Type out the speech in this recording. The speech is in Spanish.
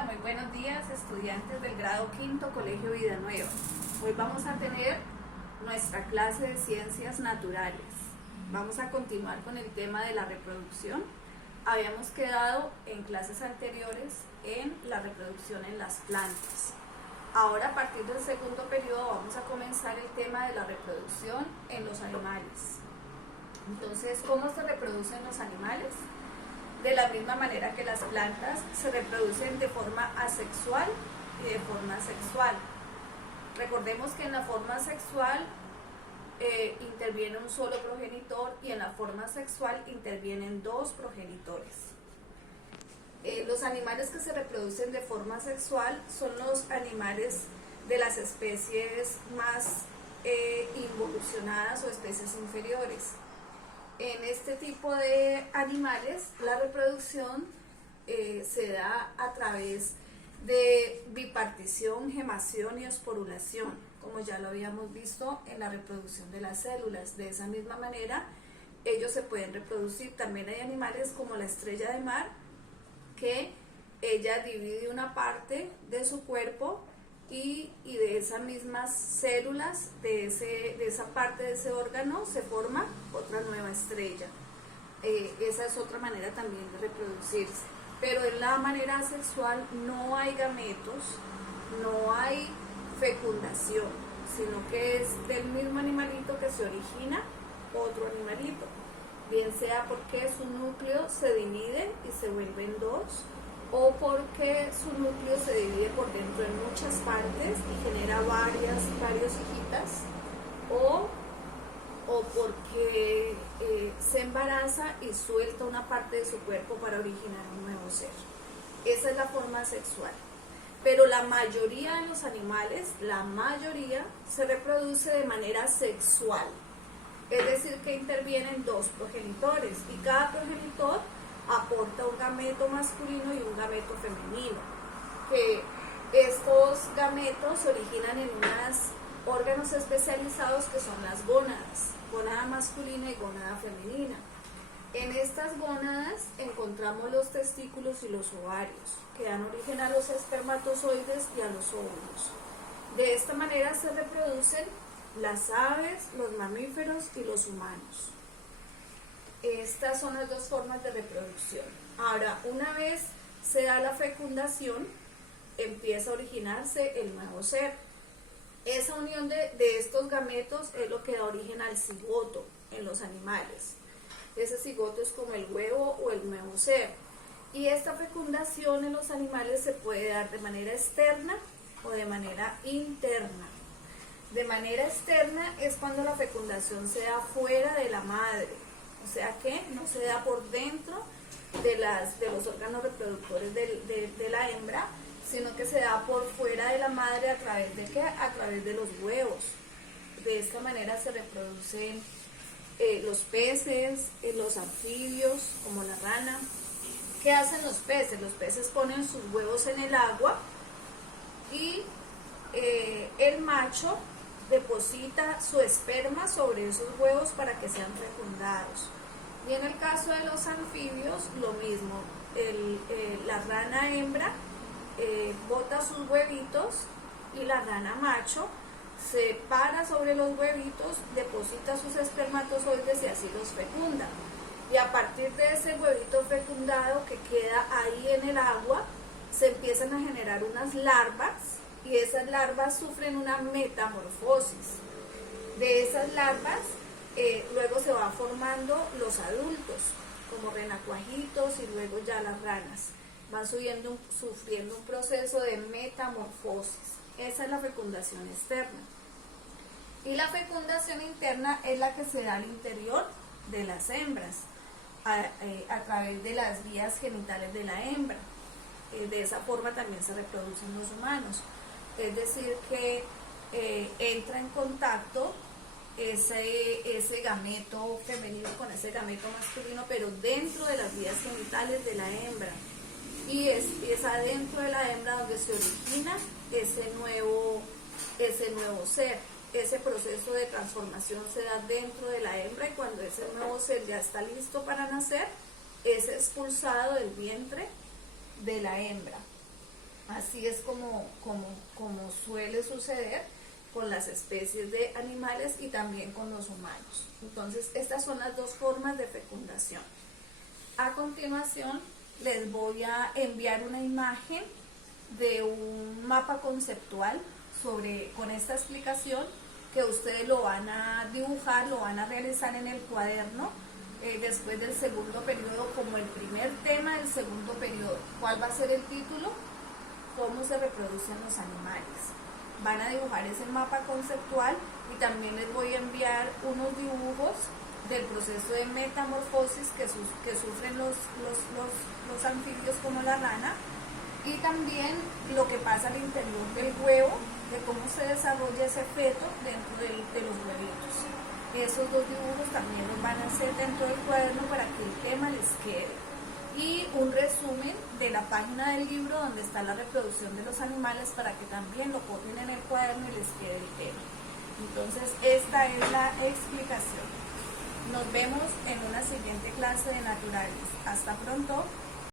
Hola, muy buenos días, estudiantes del grado quinto Colegio Vida Nueva. Hoy vamos a tener nuestra clase de ciencias naturales. Vamos a continuar con el tema de la reproducción. Habíamos quedado en clases anteriores en la reproducción en las plantas. Ahora, a partir del segundo periodo, vamos a comenzar el tema de la reproducción en los animales. Entonces, ¿cómo se reproducen los animales? De la misma manera que las plantas se reproducen de forma asexual y de forma sexual. Recordemos que en la forma sexual interviene un solo progenitor y en la forma sexual intervienen dos progenitores. Los animales que se reproducen de forma sexual son los animales de las especies más involucionadas o especies inferiores. En este tipo de animales la reproducción se da a través de bipartición, gemación y esporulación, como ya lo habíamos visto en la reproducción de las células. De esa misma manera ellos se pueden reproducir. También hay animales como la estrella de mar, que ella divide una parte de su cuerpo y de esas mismas células, de esa parte de ese órgano, se forma otra nueva estrella. Esa es otra manera también de reproducirse. Pero en la manera sexual no hay gametos, no hay fecundación, sino que es del mismo animalito que se origina otro animalito, bien sea porque su núcleo se divide y se vuelve en dos, o porque su núcleo se divide por dentro en muchas partes y genera varios hijitas, o porque se embaraza y suelta una parte de su cuerpo para originar un nuevo ser. Esa es la forma sexual. Pero la mayoría de los animales, la mayoría, se reproduce de manera sexual. Es decir, que intervienen dos progenitores y cada progenitor aporta un gameto masculino y un gameto femenino, que estos gametos se originan en unos órganos especializados que son las gónadas, gónada masculina y gónada femenina. En estas gónadas encontramos los testículos y los ovarios, que dan origen a los espermatozoides y a los óvulos. De esta manera se reproducen las aves, los mamíferos y los humanos. Estas son las dos formas de reproducción. Ahora, una vez se da la fecundación, empieza a originarse el nuevo ser. Esa unión de estos gametos es lo que da origen al cigoto en los animales. Ese cigoto es como el huevo o el nuevo ser. Y esta fecundación en los animales se puede dar de manera externa o de manera interna. De manera externa es cuando la fecundación se da fuera de la madre, o sea que no se da por dentro de los órganos reproductores de la hembra, sino que se da por fuera de la madre. ¿A través de qué? A través de los huevos. De esta manera se reproducen los peces, los anfibios, como la rana. ¿Qué hacen los peces? Los peces ponen sus huevos en el agua y el macho deposita su esperma sobre esos huevos para que sean fecundados. Y en el caso de los anfibios, lo mismo. La rana hembra bota sus huevitos y la rana macho se para sobre los huevitos, deposita sus espermatozoides y así los fecunda. Y a partir de ese huevito fecundado que queda ahí en el agua, se empiezan a generar unas larvas, y esas larvas sufren una metamorfosis. De esas larvas luego se van formando los adultos, como renacuajitos, y luego ya las ranas van sufriendo un proceso de metamorfosis. Esa es la fecundación externa. Y la fecundación interna es la que se da al interior de las hembras, a través de las vías genitales de la hembra. De esa forma también se reproducen los humanos. Es decir, que entra en contacto ese gameto femenino con ese gameto masculino, pero dentro de las vías genitales de la hembra. Y es adentro de la hembra donde se origina ese nuevo ser. Ese proceso de transformación se da dentro de la hembra, y cuando ese nuevo ser ya está listo para nacer, es expulsado del vientre de la hembra. Así es como suele suceder con las especies de animales y también con los humanos. Entonces, estas son las dos formas de fecundación. A continuación, les voy a enviar una imagen de un mapa conceptual con esta explicación, que ustedes lo van a dibujar, lo van a realizar en el cuaderno después del segundo periodo, como el primer tema del segundo periodo. ¿Cuál va a ser el título? Cómo se reproducen los animales. Van a dibujar ese mapa conceptual y también les voy a enviar unos dibujos del proceso de metamorfosis que sufren los anfibios como la rana, y también lo que pasa al interior del huevo, de cómo se desarrolla ese feto dentro de los huevitos. Esos dos dibujos también los van a hacer dentro del cuaderno para que el tema les quede. Y un resumen de la página del libro donde está la reproducción de los animales, para que también lo copien en el cuaderno y les quede el tema. Entonces, esta es la explicación. Nos vemos en una siguiente clase de naturales. Hasta pronto.